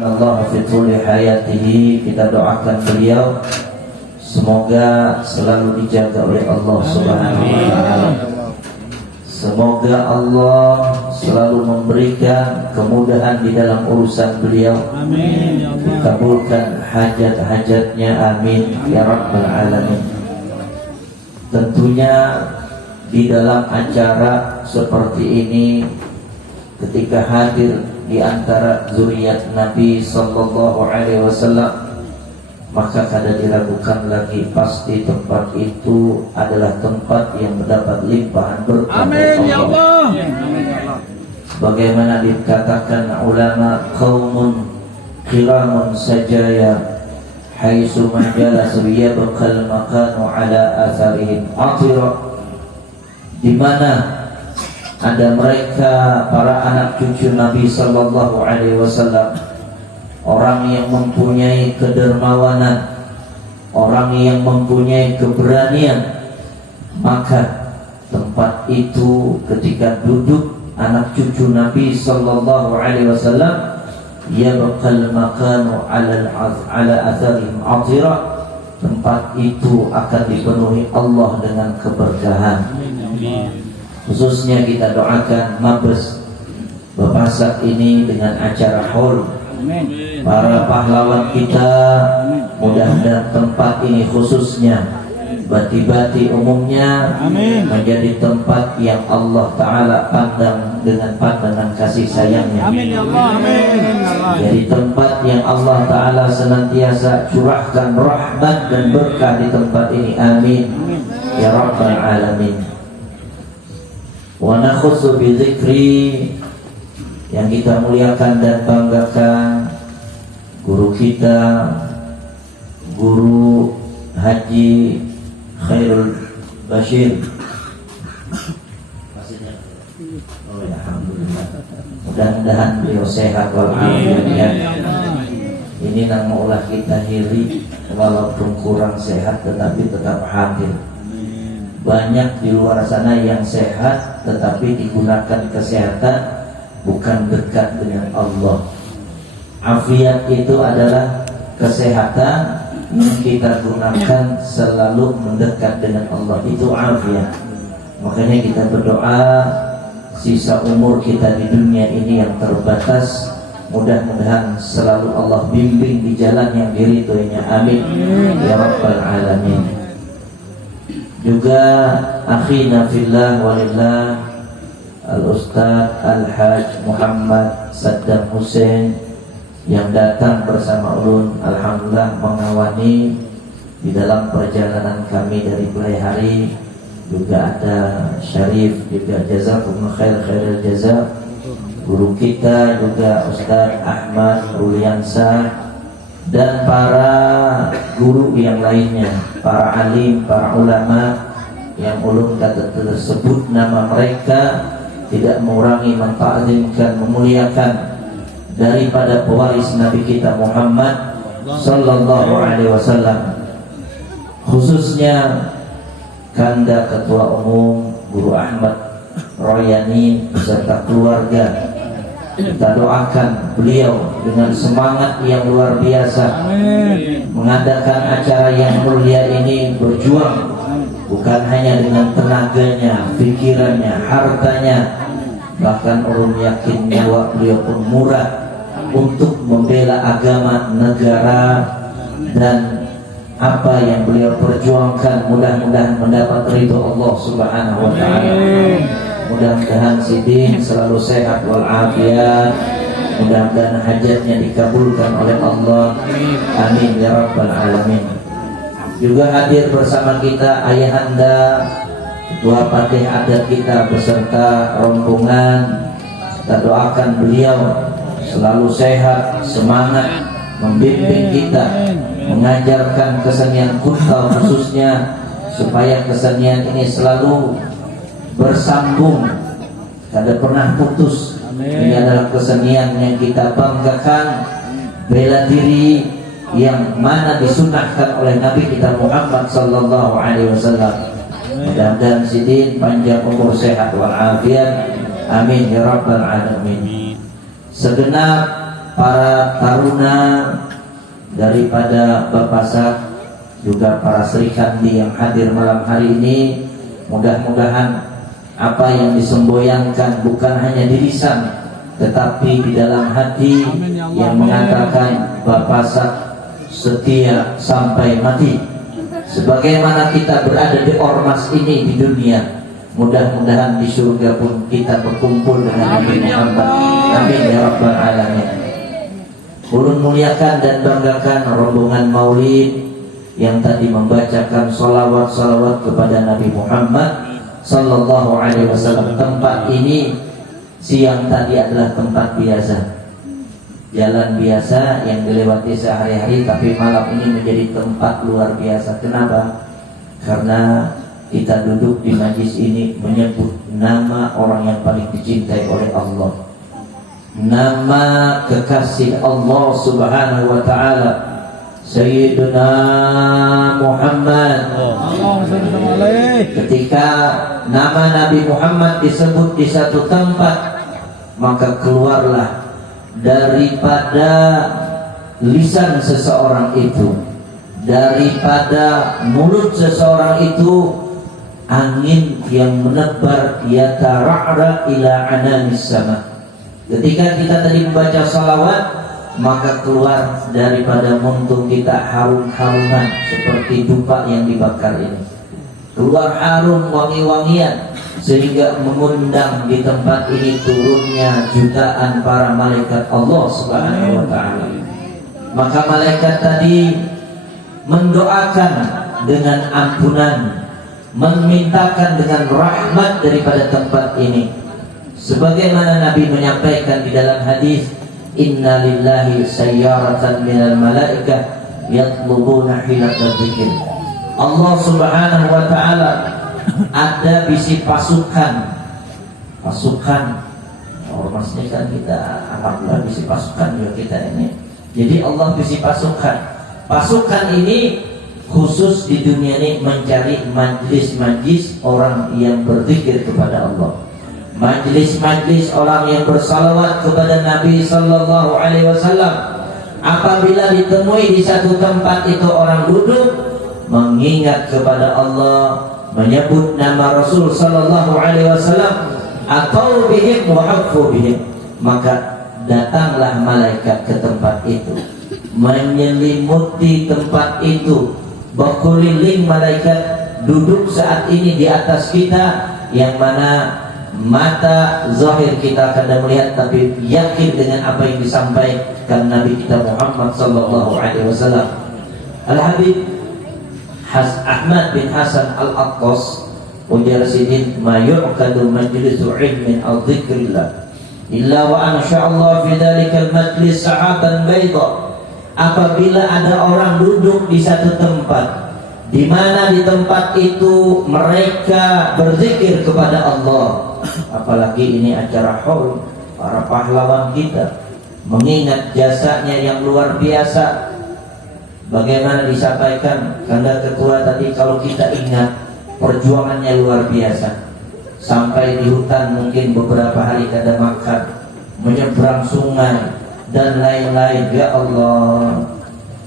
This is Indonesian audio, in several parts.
Allah fi tuli hayatihi, kita doakan beliau semoga selalu dijaga oleh Allah Subhanahu wa taala. Semoga Allah selalu memberikan kemudahan di dalam urusan beliau. Amin. Dikabulkan hajat-hajatnya, amin ya rabbal alamin. Tentunya di dalam acara seperti ini, ketika hadir di antara zuriat Nabi sallallahu alaihi wasallam, maka kada diragukan lagi pasti tempat itu adalah tempat yang mendapat limpahan berkah. Amin ya Allah. Sebagaimana dikatakan ulama, qaumun qiramun sajaya haitsu man jalasa yabqal makanu ala atharihim atira, di mana ada mereka para anak cucu Nabi sallallahu alaihi wasallam, orang yang mempunyai kedermawanan, orang yang mempunyai keberanian, maka tempat itu ketika duduk anak cucu Nabi sallallahu alaihi wasallam, yabqal makanu ala atharihim atira, tempat itu akan dipenuhi Allah dengan keberkahan. Khususnya kita doakan Mabes Bapasak ini dengan acara haul para pahlawan kita, mudah-mudahan tempat ini khususnya bati-bati umumnya menjadi tempat yang Allah Ta'ala pandang dengan pandangan kasih sayangnya. Amin ya Allah, amin. Jadi tempat yang Allah Ta'ala senantiasa curahkan rahmat dan berkah di tempat ini, amin ya rabbal alamin. Wa nakhussu bi dzikri, yang kita muliakan dan banggakan guru kita, Guru Haji Khairul Bashir. Oh ya, alhamdulillah. Mudah-mudahan beliau sehat walafiat ya. Ini nama ulah kita hiri, walaupun kurang sehat tetapi tetap hadir. Banyak di luar sana yang sehat tetapi digunakan kesehatan bukan dekat dengan Allah. Afiat itu adalah kesehatan yang kita gunakan selalu mendekat dengan Allah, itu afiat. Makanya kita berdoa sisa umur kita di dunia ini yang terbatas, mudah-mudahan selalu Allah bimbing di jalan yang diridhoinya, amin ya rabbal alamin. Juga akhina fillah walillah Al-Ustaz Al-Haj Muhammad Saddam Hussein yang datang bersama ulun, alhamdulillah mengawani di dalam perjalanan kami dari mulai hari. Juga ada Syarif, juga jazakumullah khairul jazak. Guru kita juga Ustaz Ahmad Ruliansa, dan para guru yang lainnya, para alim, para ulama yang ulun kata tersebut nama mereka tidak mengurangi menta'zimkan, memuliakan daripada pewaris Nabi kita Muhammad sallallahu alaihi wasallam. Khususnya Kanda Ketua Umum Guru Ahmad Royani beserta keluarga, kita doakan beliau dengan semangat yang luar biasa. Mengadakan acara yang mulia ini, berjuang bukan hanya dengan tenaganya, pikirannya, hartanya, bahkan ulun yakin nyawa beliau pun murah untuk membela agama, negara, dan apa yang beliau perjuangkan mudah-mudahan mendapat ridho Allah Subhanahu wa taala. Mudah-mudahan Sidin selalu sehat walafiat, mudah-mudahan hajatnya dikabulkan oleh Allah, amin ya rabbal alamin. Juga hadir bersama kita ayahanda Ketua Patih Adat kita beserta rombongan. Kita doakan beliau selalu sehat, semangat, membimbing kita, mengajarkan kesenian kuntau khususnya, supaya kesenian ini selalu bersambung, tidak pernah putus. Ini adalah kesenian yang kita banggakan, bela diri yang mana disunahkan oleh Nabi kita Muhammad sallallahu alaihi wasallam. Mudah-mudahan Sidin panjang umur, sehat walafiat, amin ya rabbal alamin. Segenap para taruna daripada Bapak Sak, juga para Sri Kandi yang hadir malam hari ini, mudah-mudahan apa yang disemboyangkan bukan hanya di lisan tetapi di dalam hati yang mengatakan Bapak Sak setia sampai mati. Sebagaimana kita berada di ormas ini di dunia, mudah-mudahan di surga pun kita berkumpul dengan Nabi Muhammad. Amin ya rabbal alamin. Ulun muliakan dan banggakan rombongan maulid yang tadi membacakan salawat-salawat kepada Nabi Muhammad sallallahu alaihi wasallam. Tempat ini siang tadi adalah tempat biasa, jalan biasa yang dilewati sehari-hari, tapi malam ini menjadi tempat luar biasa. Kenapa? Karena kita duduk di majlis ini menyebut nama orang yang paling dicintai oleh Allah, nama kekasih Allah subhanahu wa ta'ala, Sayyiduna Muhammad. Ketika nama Nabi Muhammad disebut di satu tempat, maka keluarlah daripada lisan seseorang itu, daripada mulut seseorang itu, angin yang menebar yatara'ra ila ananis sama. Ketika kita tadi membaca salawat, maka keluar daripada muntung kita harum-haruman seperti dupa yang dibakar ini, keluar harum wangi-wangian, sehingga mengundang di tempat ini turunnya jutaan para malaikat Allah subhanahu wa ta'ala. Maka malaikat tadi mendoakan dengan ampunan, memintakan dengan rahmat daripada tempat ini. Sebagaimana Nabi menyampaikan di dalam hadis, inna lillahi sayyaratan minal malaikah yatlubuna hilatal dzikir. Allah subhanahu wa ta'ala ada bisi pasukan ormasnya kan kita alhamdulillah bisi pasukan juga kita ini. Jadi Allah bisi pasukan ini khusus di dunia ini mencari majlis-majlis orang yang berzikir kepada Allah, majlis-majlis orang yang bersalawat kepada Nabi sallallahu alaihi wasallam. Apabila ditemui di satu tempat itu orang duduk mengingat kepada Allah, menyebut nama Rasul sallallahu alaihi wasallam, atau bihim wa hafu bihim, maka datanglah malaikat ke tempat itu, menyelimuti tempat itu, berkeliling malaikat duduk saat ini di atas kita, yang mana mata zahir kita akan melihat, tapi yakin dengan apa yang disampaikan Nabi kita Muhammad sallallahu alaihi wasallam. Al-Habib Ahmad bin Hasan Al-Attas ujar sidin, ma yu'kadu majlisu ilmin au dzikrillah illa wa ansha'allah fi dzalikal majlis sahaban baydha. Apabila ada orang duduk di satu tempat, di mana di tempat itu mereka berzikir kepada Allah, apalagi ini acara haul para pahlawan kita, mengingat jasanya yang luar biasa. Bagaimana disampaikan Kanda Ketua tadi, kalau kita ingat perjuangannya luar biasa, sampai di hutan mungkin beberapa hari kada makan, menyeberang sungai dan lain-lain. Ya Allah,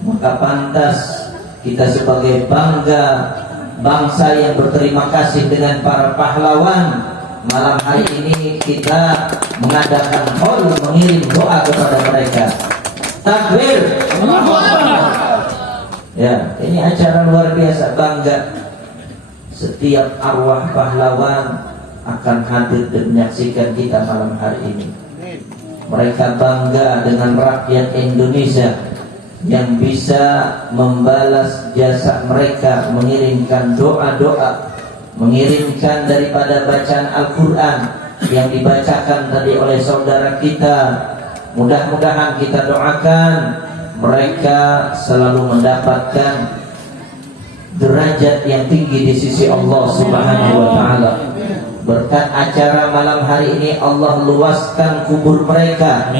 maka pantas kita sebagai bangsa yang berterima kasih dengan para pahlawan, malam hari ini kita mengadakan haul mengirim doa kepada mereka. Takbir. Ya, ini acara luar biasa, bangga. Setiap arwah pahlawan akan hadir dan menyaksikan kita malam hari ini. Mereka bangga dengan rakyat Indonesia yang bisa membalas jasa mereka, mengirimkan doa-doa, mengirimkan daripada bacaan Al-Quran yang dibacakan tadi oleh saudara kita. Mudah-mudahan kita doakan mereka selalu mendapatkan derajat yang tinggi di sisi Allah subhanahu wa ta'ala. Berkat acara malam hari ini, Allah luaskan kubur mereka.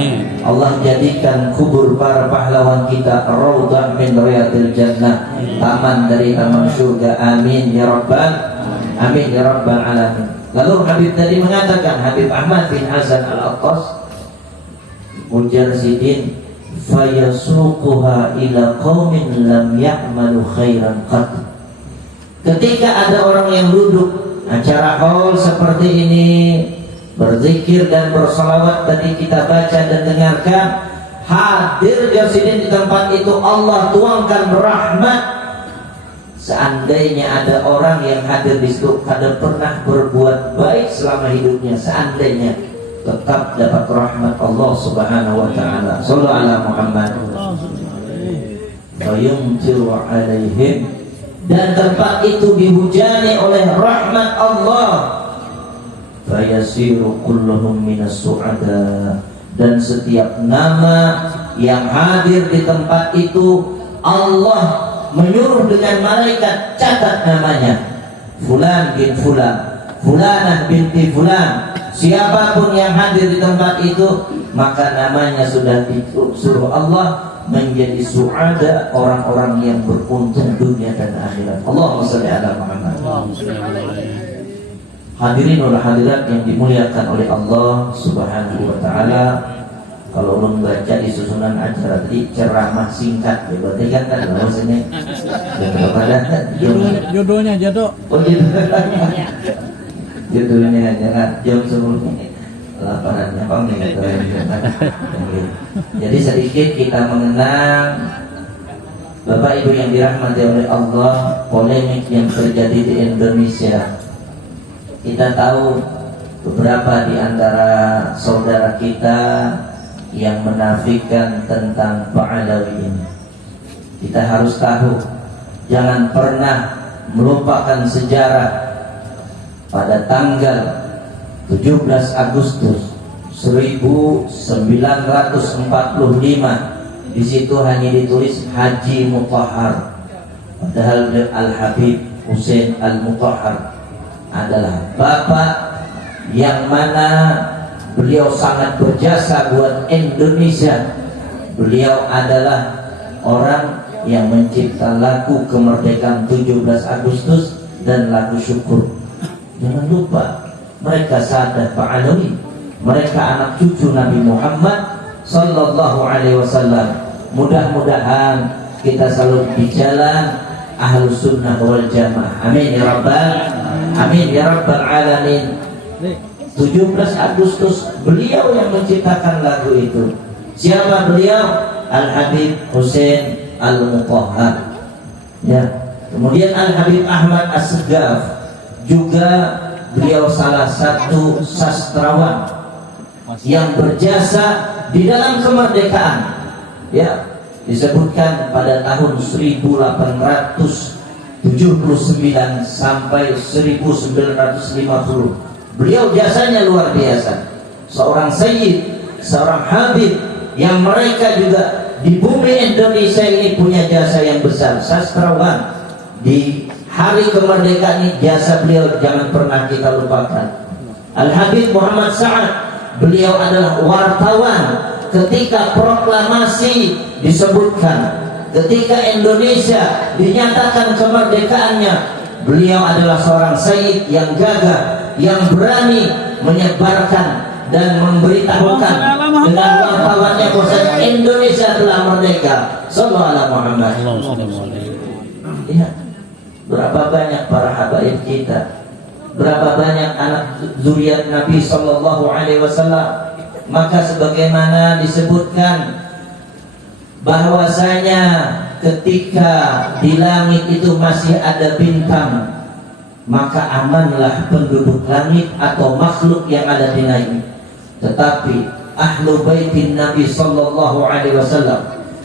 Allah jadikan kubur para pahlawan kita raudhah min riyadil jannah, taman dari taman surga. Amin ya rabbal alamin. Lalu Habib tadi mengatakan, Habib Ahmad bin Hasan Al-Attas, ujar Sidin, fayasuquha ila qaumin lam ya'malu khairan qat. Ketika ada orang yang duduk acara haul seperti ini, berzikir dan bersalawat tadi kita baca dan dengarkan, hadir Sidin di tempat itu, Allah tuangkan rahmat. Seandainya ada orang yang hadir di situ kada pernah berbuat baik selama hidupnya, seandainya tetap dapat rahmat Allah Subhanahu wa taala. Shallallahu ala Muhammad. Fayumtiru alaihim, dan tempat itu dihujani oleh rahmat Allah. Fayasiru kulluhum minas su'ada, dan setiap nama yang hadir di tempat itu Allah menyuruh dengan malaikat, catat namanya, fulan bin fulan, fulanah binti fulan. Siapapun yang hadir di tempat itu, maka namanya sudah disuruh Allah menjadi su'ada, orang-orang yang beruntung dunia dan akhirat. Allahumma shalli ala Muhammad. Hadirin wal hadirat yang dimuliakan oleh Allah Subhanahu wa taala. Kalau belum baca di susunan acara tadi ceramah singkat, berarti kan bahasanya jodohnya jatuh. Oh gitu. Judulnya jangan jam 10 laparannya Bang gitu. Jadi sedikit kita mengenang Bapak Ibu yang dirahmati oleh Allah, polemik yang terjadi di Indonesia. Kita tahu beberapa di antara saudara kita yang menafikan tentang Ba'alawi ini. Kita harus tahu, jangan pernah melupakan sejarah. Pada tanggal 17 Agustus 1945, di situ hanya ditulis Haji Mutahhar, padahal Al-Habib Hussein Al-Mutahhar adalah bapak yang mana beliau sangat berjasa buat Indonesia. Beliau adalah orang yang mencipta lagu kemerdekaan 17 Agustus dan lagu syukur. Jangan lupa, mereka Sadat Ba'alawi, mereka anak cucu Nabi Muhammad sallallahu alaihi wasallam. Mudah-mudahan kita selalu di jalan Ahlus Sunnah wal Jamaah. Amin ya rabbal, amin ya rabbal alamin. 17 Agustus beliau yang menciptakan lagu itu. Siapa beliau? Al-Habib Hussein Al-Mutahhar. Ya. Kemudian Al-Habib Ahmad As-Segaf, juga beliau salah satu sastrawan yang berjasa di dalam kemerdekaan. Ya, disebutkan pada tahun 1879 sampai 1950. Beliau jasanya luar biasa. Seorang sayyid, seorang habib yang mereka juga di bumi Indonesia ini punya jasa yang besar. Sastrawan, di hari kemerdekaan ini jasa beliau jangan pernah kita lupakan. Al-Habib Muhammad Sa'ad, beliau adalah wartawan ketika proklamasi disebutkan, ketika Indonesia dinyatakan kemerdekaannya. Beliau adalah seorang sayyid yang gagah, yang berani menyebarkan dan memberitahukan dengan wartawannya bahwa Indonesia telah merdeka. Sallallahu alaihi Muhammad. Ya, berapa banyak para habaib kita, berapa banyak anak zuriat Nabi sallallahu alaihi wasallam. Maka sebagaimana disebutkan bahwasanya ketika di langit itu masih ada bintang, maka amanlah penduduk langit atau makhluk yang ada di langit. Tetapi ahlu baitin Nabi sallallahu alaihi wasallam,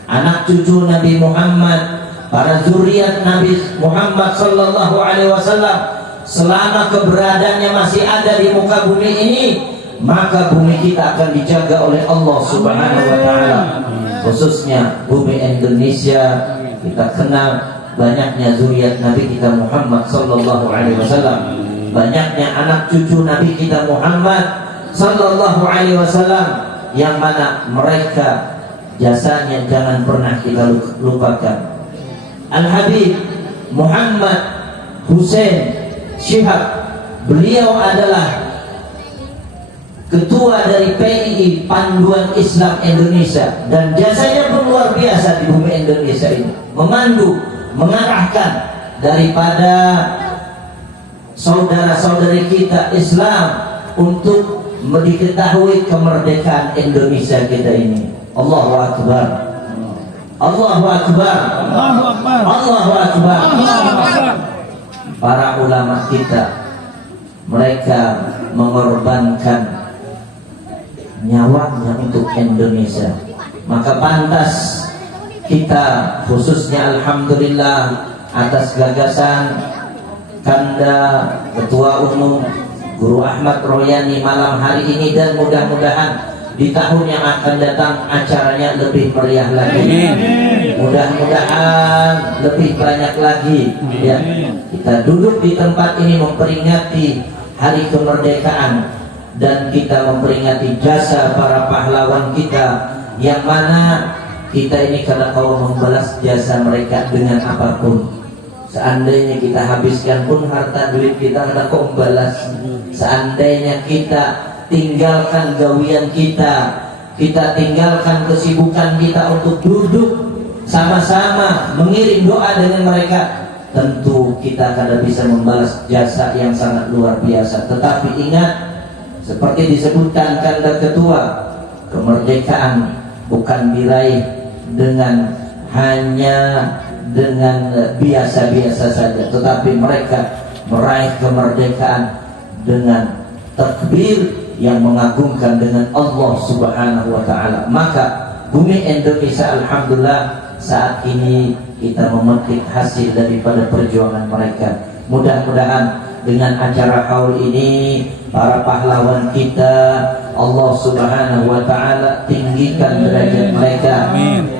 anak cucu Nabi Muhammad, para zuriat Nabi Muhammad sallallahu alaihi wasallam, selama keberadaannya masih ada di muka bumi ini, maka bumi kita akan dijaga oleh Allah Subhanahu wa taala. Khususnya bumi Indonesia, kita kenal banyaknya zuriat Nabi kita Muhammad sallallahu alaihi wasallam, banyaknya anak cucu Nabi kita Muhammad sallallahu alaihi wasallam, yang mana mereka jasanya jangan pernah kita lupakan. Al-Habib Muhammad Hussein Syihab, beliau adalah ketua dari PII Panduan Islam Indonesia, dan jasanya pun luar biasa di bumi Indonesia ini, memandu, mengarahkan daripada saudara-saudari kita Islam untuk diketahui kemerdekaan Indonesia kita ini. Allahu Akbar, Allahu Akbar, Allahu Akbar. Para ulama kita, mereka mengorbankan nyawanya untuk Indonesia, maka pantas kita khususnya alhamdulillah atas gagasan Kanda Ketua Umum Guru Ahmad Royani malam hari ini, dan mudah-mudahan di tahun yang akan datang acaranya lebih meriah lagi, mudah-mudahan lebih banyak lagi ya. Kita duduk di tempat ini memperingati hari kemerdekaan, dan kita memperingati jasa para pahlawan kita, yang mana kita ini kada tahu membalas jasa mereka dengan apapun. Seandainya kita habiskan pun harta duit kita, kada tahu membalas. Seandainya kita tinggalkan gawian kita tinggalkan kesibukan kita untuk duduk sama-sama mengirim doa dengan mereka, tentu kita kada bisa membalas jasa yang sangat luar biasa. Tetapi ingat, seperti disebutkan Kanda Ketua, kemerdekaan bukan diraih dengan hanya dengan biasa-biasa saja, tetapi mereka meraih kemerdekaan dengan takbir yang mengagungkan dengan Allah Subhanahu wa taala. Maka bumi Indonesia alhamdulillah saat ini kita memetik hasil daripada perjuangan mereka. Mudah-mudahan dengan acara haul ini para pahlawan kita Allah Subhanahu wa taala tinggikan derajat mereka.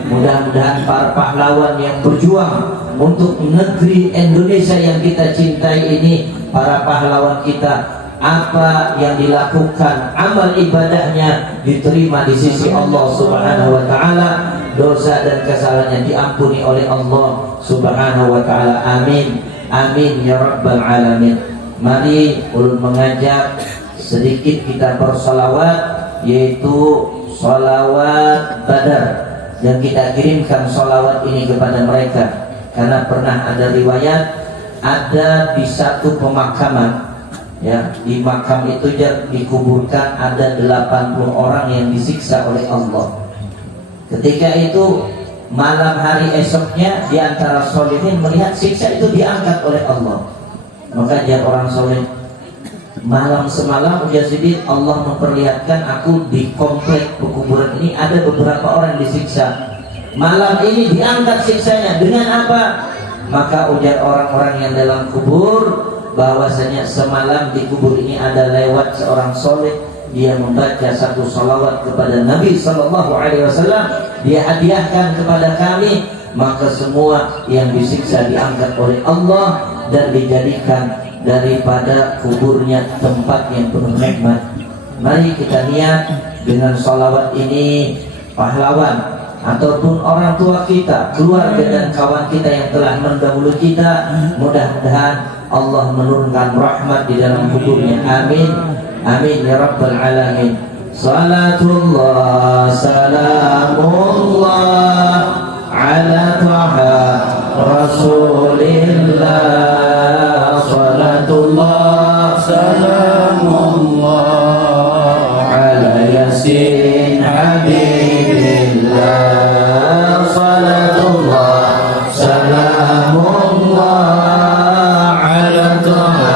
Mudah-mudahan para pahlawan yang berjuang untuk negeri Indonesia yang kita cintai ini, para pahlawan kita, apa yang dilakukan amal ibadahnya diterima di sisi Allah Subhanahu wa taala, dosa dan kesalahannya diampuni oleh Allah Subhanahu wa taala. Amin, amin ya rabbal alamin. Mari ulun mengajak sedikit kita bersolawat, yaitu solawat Badar, dan kita kirimkan solawat ini kepada mereka, karena pernah ada riwayat ada di satu pemakaman ya, di makam itu dikuburkan ada 80 orang yang disiksa oleh Allah. Ketika itu malam hari esoknya di antara solihin melihat siksa itu diangkat oleh Allah. Maka dia orang soleh, malam semalam ujar Sidin, Allah memperlihatkan aku di komplek pekuburan ini ada beberapa orang disiksa. Malam ini diangkat siksanya dengan apa? Maka ujar orang-orang yang dalam kubur bahwasanya semalam di kubur ini ada lewat seorang soleh, dia membaca satu salawat kepada Nabi Sallallahu Alaihi Wasallam, dia hadiahkan kepada kami, maka semua yang disiksa diangkat oleh Allah dan dijadikan daripada kuburnya tempat yang penuh nikmat. Mari kita niat dengan salawat ini, pahlawan ataupun orang tua kita, keluarga dan kawan kita yang telah mendahului kita, mudah-mudahan Allah menurunkan rahmat di dalam kuburnya. Amin, amin ya rabbal alamin. Salatullah salamullah ala taha rasulillah. Salatullah salamullah ala yasin habibillah. Salatullah salamullah ala taha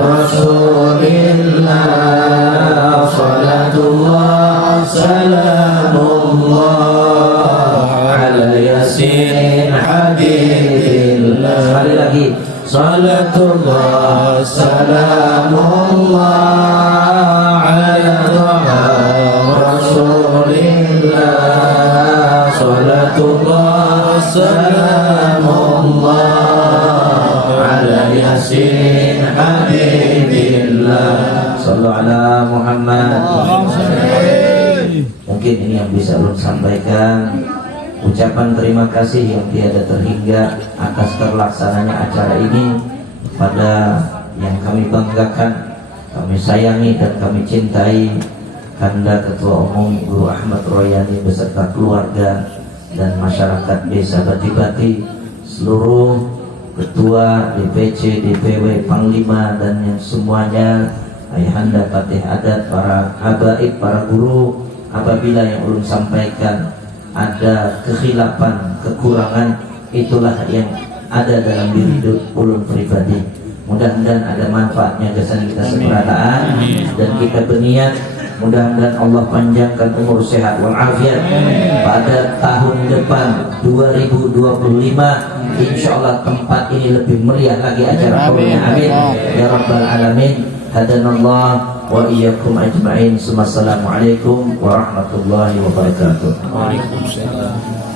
rasulillah. Salatullah salamullah ala yasin habibillah. Sekali lagi, salatullah salamullah ala taha rasulillah. Salatullah salamullah ala yasin habibillah. Sallu ala Muhammad. Mungkin ini yang bisa ulun sampaikan, ucapan terima kasih yang tiada terhingga atas terlaksananya acara ini pada yang kami banggakan, kami sayangi dan kami cintai Kanda Ketua Umum Guru Ahmad Royani beserta keluarga dan masyarakat Desa Bati-Bati, seluruh Ketua, DPC, DPW, Panglima dan yang semuanya, Ayahanda Patih Adat, para habaib, para guru. Apabila yang ulun sampaikan ada kekhilafan, kekurangan, itulah yang ada dalam diri ulun pribadi. Mudah-mudahan ada manfaatnya kesan kita seperataan dan kita berniat mudah-mudahan Allah panjangkan umur sehat walafiat pada tahun depan 2025. Insyaallah tempat ini lebih meriah lagi acara kaumnya. Amin ya rabbal alamin. Hadanallah wa iyyakum ajma'in. Assalamualaikum warahmatullahi wabarakatuh. Waalaikumsalam.